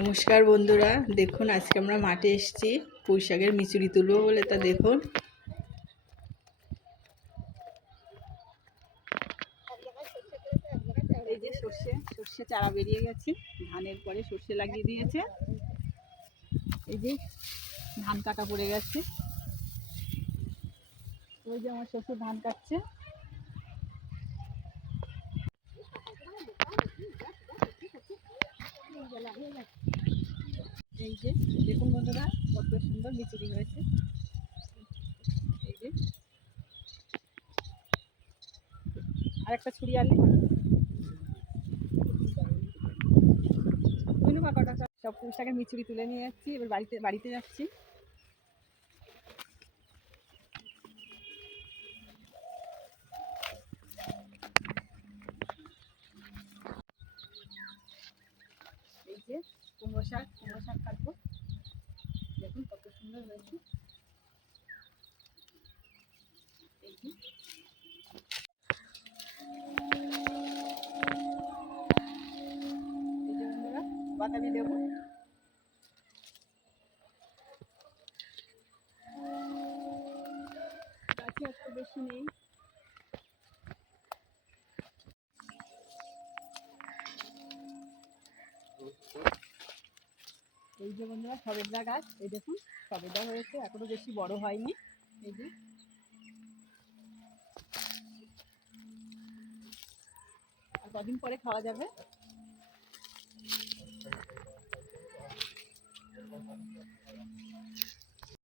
নমস্কার বন্ধুরা, দেখুন আজকে আমরা মাঠে এসেছি পুঁই শাকের মিচুরি তুলবো বলে। তা দেখুন এই যে সর্ষে চারা বেরিয়ে গেছে, ধানের পরে সর্ষে লাগিয়ে দিয়েছে। এই যে ধান কাটা পড়ে গেছে, ওই যে আমার শ্বশুর ধান কাটছে। এই যে দেখুন বন্ধুরা, কত সুন্দর মিচুরি হয়েছে। এই যে আর একটা ছুরি আনলে সব পুঁই শাকের মিচুরি তুলে নিয়ে যাচ্ছি, এবার বাড়িতে যাচ্ছি। এই যে কুমড়ো শাক কাটবো, দেখুন কত সুন্দর হয়েছে। এই যে বন্ধুরা বাতাবি দেবো। গাছে একটু বেশি নেই। এই যে বন্ধুরা সবেদা গাছ, এই দেখুন সবেদা হয়েছে, এখনো বেশি বড় হয়নি। এই যে আর কদিন পরে খাওয়া যাবে।